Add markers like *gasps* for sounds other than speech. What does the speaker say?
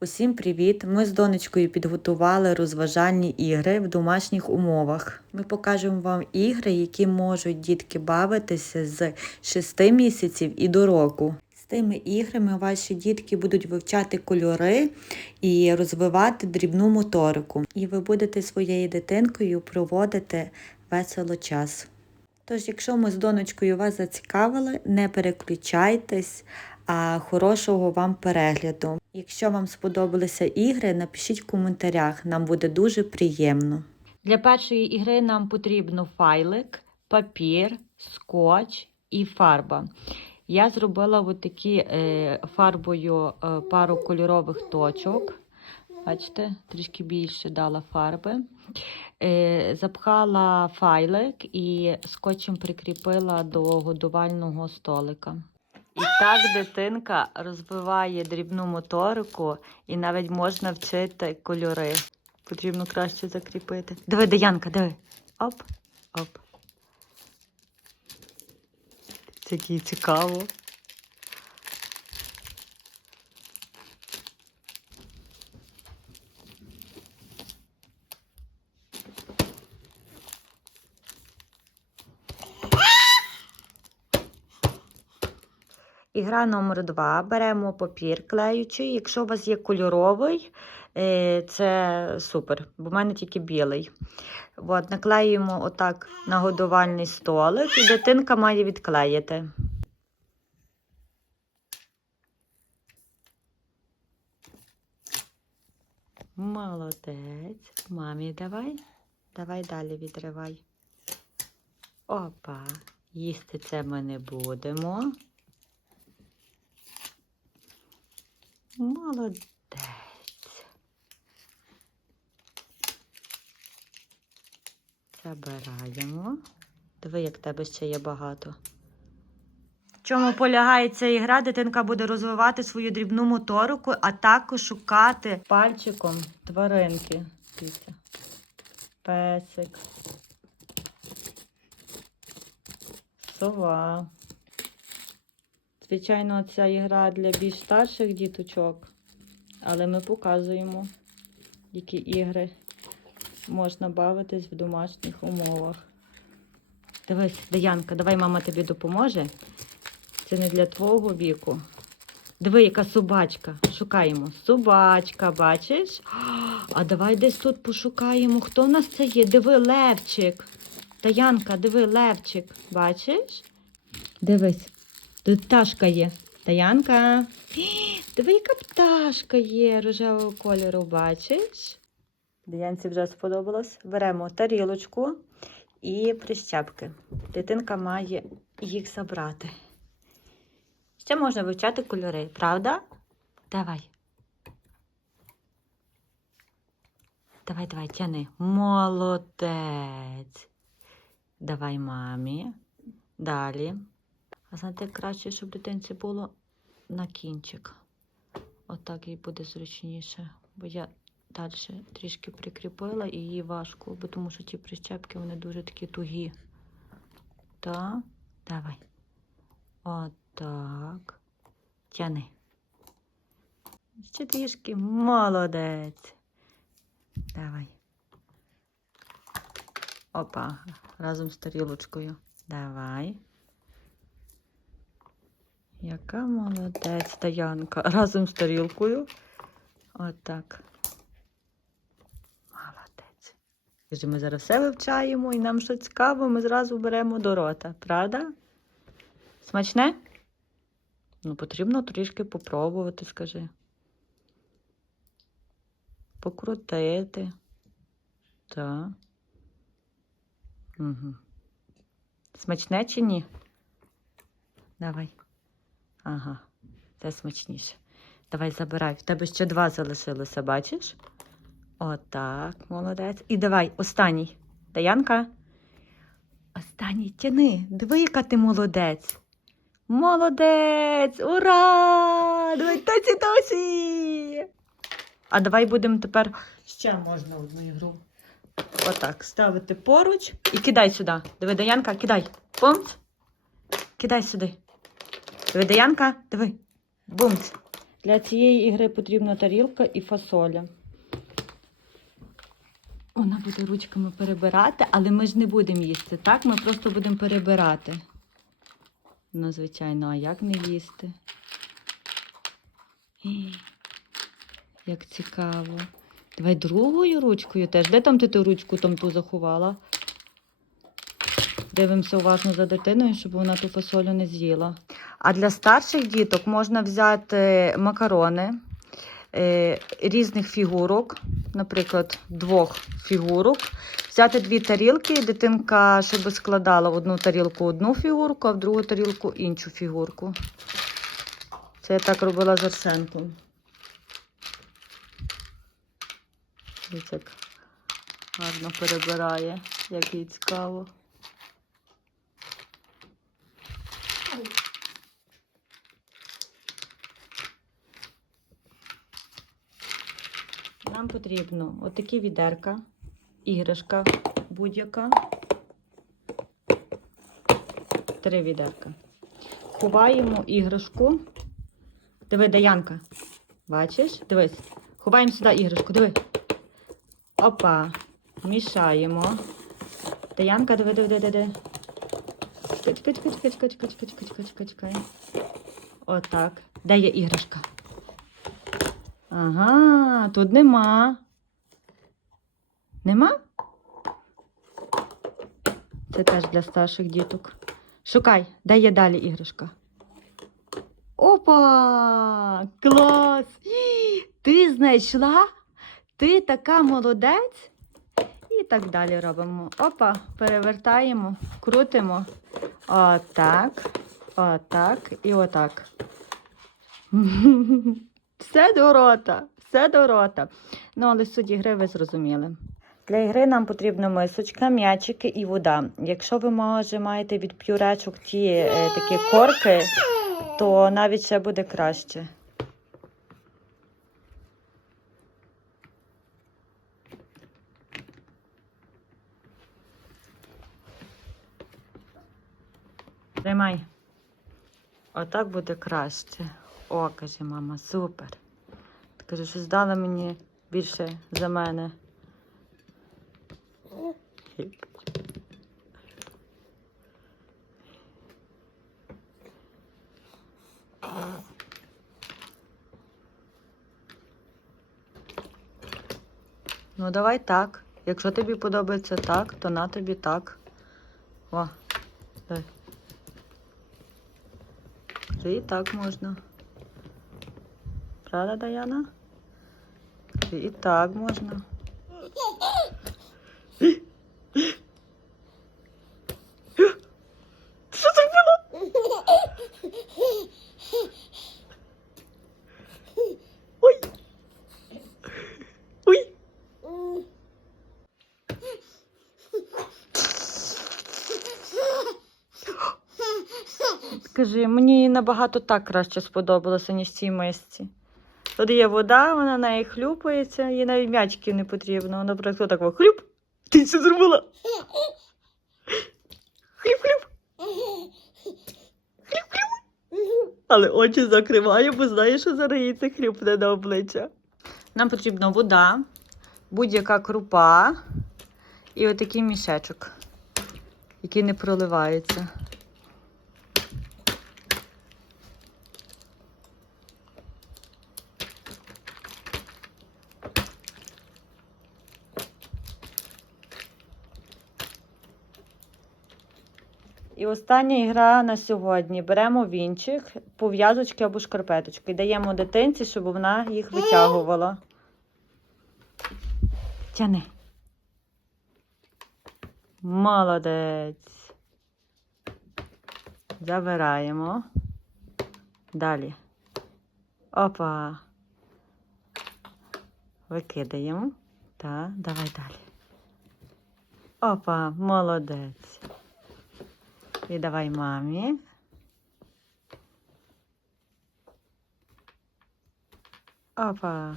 Усім привіт! Ми з донечкою підготували розважальні ігри в домашніх умовах. Ми покажемо вам ігри, які можуть дітки бавитися з 6 місяців і до року. З тими іграми ваші дітки будуть вивчати кольори і розвивати дрібну моторику. І ви будете своєю дитинкою проводити весело час. Тож, якщо ми з донечкою вас зацікавили, не переключайтесь, а хорошого вам перегляду. Якщо вам сподобалися ігри, напишіть в коментарях, нам буде дуже приємно. Для першої ігри нам потрібно файлик, папір, скотч і фарба. Я зробила такі е, фарбою е, пару кольорових точок. Бачите, трішки більше дала фарби. Е, запхала файлик і скотчем прикріпила до годувального столика. І так дитинка розвиває дрібну моторику і навіть можна вчити кольори. Потрібно краще закріпити. Диви, Деянка, диви. Оп, оп. Це цікаво. Ігра номер два. Беремо папір клеючий. Якщо у вас є кольоровий, е, це супер, бо в мене тільки білий. От, наклеюємо отак на годувальний столик, і дитинка має відклеїти. Молодець. Мамі давай. Давай далі відривай. Опа. Їсти це ми не будемо. Молодець. Забираємо. Диви, як тебе ще є багато. В чому полягає ця ігра? Дитинка буде розвивати свою дрібну моторику, а також шукати пальчиком тваринки. Дивіться. Песик. Сова. Звичайно, ця ігра для більш старших діточок, але ми показуємо, які ігри можна бавитись в домашніх умовах. Дивись, Деянка, давай мама тобі допоможе. Це не для твого віку. Диви, яка собачка. Шукаємо. Собачка, бачиш? А давай десь тут пошукаємо. Хто в нас це є? Диви, Левчик. Таянка, диви, Левчик. Бачиш? Дивись. Тут пташка є. Таянка. *gasps* Диви, яка пташка є рожевого кольору, бачиш? Деянці вже сподобалось. Беремо тарілочку і прищепки. Дитинка має їх забрати. Ще можна вивчати кольори, правда? Давай. Давай, давай, тяни. Молодець. Давай мамі. Далі. А знаєте, краще, щоб дитинці було на кінчик. Отак їй буде зручніше. Бо я далі трішки прикріпила і їй важко, бо тому що ті прищепки вони дуже такі тугі. Так, давай. Отак. Тяни. Ще трішки молодець. Давай. Опа, разом з тарілочкою. Давай. Яка молодець Таянка. Разом з тарілкою. Отак. Молодець. Каже, Ми зараз все вивчаємо і нам що цікаво, ми зразу беремо до рота, правда? Смачне? Ну, потрібно трішки попробувати, скажи. Покрутити. Так. Угу. Смачне чи ні? Давай. Ага, це смачніше. Давай забирай. В тебе ще два залишилося, бачиш? Отак, молодець. І давай, останній. Таянка. Останній тяни. Диви, яка ти молодець. Молодець! Ура! Давай тосі тосі! А давай будемо тепер ще можна одну ігру. Отак, ставити поруч і кидай сюди. Диви, Даянка, кидай. Пумц. Кидай сюди. Диви, диви. Бумц. Для цієї ігри потрібна тарілка і фасоля. Вона буде ручками перебирати, але ми ж не будемо їсти, так? Ми просто будемо перебирати. Ну, звичайно, а як не їсти? Як цікаво. Давай другою ручкою теж. Де там ти ту ручку там ту заховала? Дивимося уважно за дитиною, щоб вона ту фасолю не з'їла. А для старших діток можна взяти макарони е, різних фігурок, наприклад, двох фігурок. Взяти дві тарілки, дитинка, щоб складала в одну тарілку одну фігурку, а в другу тарілку іншу фігурку. Це я так робила з Арсенком. Дивіться, як гарно перебирає, як їй цікаво. Нам потрібно отакі відерка, іграшка будь-яка. Три відерка. Ховаємо іграшку. Диви, Даянка. Бачиш? Дивись. Ховаємо сюди іграшку. Диви. Опа. Мішаємо. Даянка, диви, диви, диви, диви. Чекай, чекай, чекай, чекай, чекай, чекай, чекай. Отак. Де є іграшка? Ага, тут нема. Нема? Це теж для старших діток. Шукай, де є далі іграшка. Опа! Клас! Ти знайшла? Ти така молодець? І так далі робимо. Опа, перевертаємо, крутимо. Отак, отак і отак. *laughs* Все до рота, все до рота. Ну, але суть ігри ви зрозуміли. Для ігри нам потрібна мисочка, м'ячики і вода. Якщо ви може маєте від п'юречок ті е, такі корки, то навіть ще буде краще. Тримай. Отак буде краще. О, каже мама, супер. Каже, що здала мені більше за мене. Ну, давай так. Якщо тобі подобається так, то на тобі так. О, дай. І так можна. Правда, Даяна? І так можна. Що це було? Ой. Ой. Скажи, мені набагато так краще сподобалося, ніж цій мисці. Тут є вода, вона на неї хлюпається, їй навіть м'ячків не потрібно. Вона просто так хлюп. Ти це зробила? Хлюп-хлюп. Але очі закриваю, бо знаю, що зараз їй хлюпне на обличчя. Нам потрібна вода, будь-яка крупа і отакий мішечок, який не проливається. І остання ігра на сьогодні. Беремо вінчик, пов'язочки або шкарпеточки. Даємо дитинці, щоб вона їх витягувала. Тяни. Молодець. Забираємо. Далі. Опа. Викидаємо. Так, давай далі. Опа, молодець. І давай мамі. Опа.